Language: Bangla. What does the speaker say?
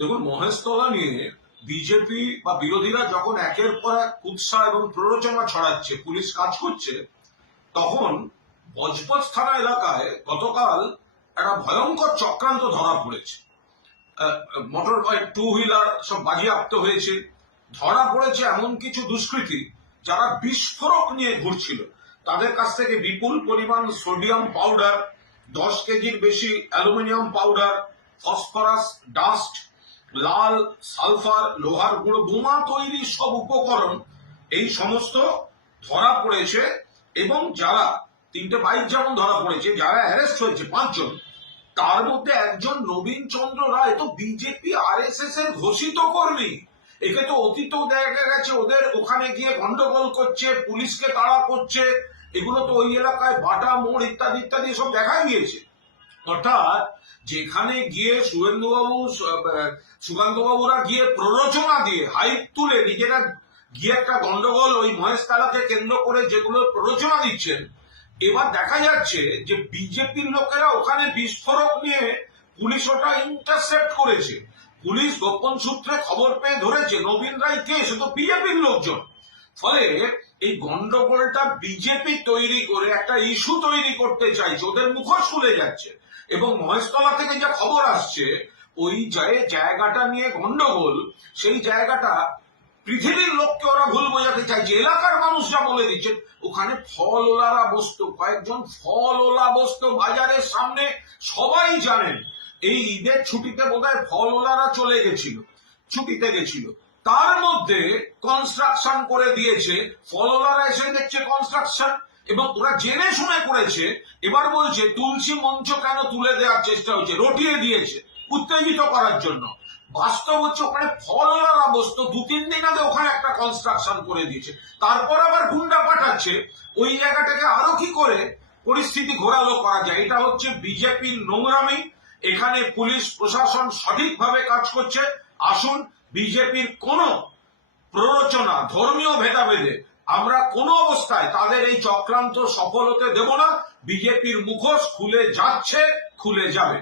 দেখুন, মহেশতলা নিয়ে বিজেপি বা বিরোধীরা যখন একের পর এক কুৎসা এবং প্ররোচনা ছড়াচ্ছে, পুলিশ কাজ করছে, তখন বজবজ থানা এলাকায় গতকাল একটা ভয়ঙ্কর চক্রান্ত ধরা পড়েছে। মোটর বাইক টু হুইলার সব বাজেয়াপ্ত হয়েছে। ধরা পড়েছে এমন কিছু দুষ্কৃতী যারা বিস্ফোরক নিয়ে ঘুরছিল। তাদের কাছ থেকে বিপুল পরিমাণ সোডিয়াম পাউডার, দশ কেজির বেশি অ্যালুমিনিয়াম পাউডার, ফসফরাস, ডাস্ট লাল, সালফার, লোহার গুঁড়ো, বোমা তৈরি সব উপকরণ, এই সমস্ত ধরা পড়েছে এবং যারা, তিনটে বাইক যেমন ধরা পড়েছে, যারা অ্যারেস্ট হয়েছে, পাঁচজন, তার মধ্যে একজন নবীন চন্দ্র রায় তো বিজেপি আর এস এস এর ঘোষিত কর্মী। একে তো অতীতেও দেখা গেছে, ওদের ওখানে গিয়ে গন্ডগোল করছে, পুলিশকে তাড়া করছে, এগুলো তো ওই এলাকায় বাটা, মোড় ইত্যাদি ইত্যাদি সব দেখাই গিয়েছে। অর্থাৎ যেখানে গিয়ে শুভেন্দুবাবু, সুকান্তবাবুরা গিয়ে প্ররোচনা দিয়ে, হাইপ তুলে নিজেরা গিয়ে একটা গন্ডগোল ওই মহেশ তালাকে কেন্দ্র করে যেগুলো প্ররোচনা দিচ্ছেন, এবার দেখা যাচ্ছে যে বিজেপির লোকেরা ওখানে বিস্ফোরক নিয়ে পুলিশ ওটা ইন্টারসেপ্ট করেছে। পুলিশ গোপন সূত্রে খবর পেয়ে ধরেছে, নবীন রায় কে? সে তো বিজেপির লোকজন। ফলে এই গন্ডগোলটা বিজেপি তৈরি করে, একটা ইস্যু তৈরি করতে চাইছে, ওদের মুখোশ খুলে যাচ্ছে। এবং মহেশতলা থেকে যা খবর আসছে, ওই যে জায়গাটা নিয়ে গন্ডগোল, সেই জায়গাটা পৃথিবীর লোককে ওরা ভুল বোঝাতে চাইছে। এলাকার মানুষ যা বলে দিচ্ছে, ওখানে ফল ওলারা বসতো, কয়েকজন ফল ওলা বসতো বাজারের সামনে, সবাই জানেন, এই ঈদের ছুটিতে বোধহয় ফল ওলারা চলে গেছিল, ছুটিতে গেছিল। তার মধ্যে কনস্ট্রাকশন করে দিয়েছে, ফলওয়ালারা এসে দেখছে কনস্ট্রাকশন এবং ওরা জেনে শুনে করেছে, এবার বলছে, তুলসী মঞ্চ কেন তুলে দেওয়ার চেষ্টা হচ্ছে রটিয়ে দিয়েছে, উত্তেজিত করার জন্য। বাস্তব হচ্ছে, ওখানে ফলওয়ালারা বসতো দু, তিন দিন আগে ওখানে একটা কনস্ট্রাকশন করে দিয়েছে। তারপর আবার গুন্ডা পাঠাচ্ছে, ওই জায়গাটাকে আরও কি করে পরিস্থিতি ঘোরালো করা যায়? এটা হচ্ছে বিজেপির নোংরামি। এখানে পুলিশ, প্রশাসন সঠিকভাবে কাজ করছে। আসুন, বিজেপির কোন প্ররোচনা, ধর্মীয় ভেদাভেদে আমরা কোনো অবস্থায় তাদের এই চক্রান্ত সফল হতে দেব না। বিজেপির মুখোশ খুলে যাচ্ছে খুলে যাবে।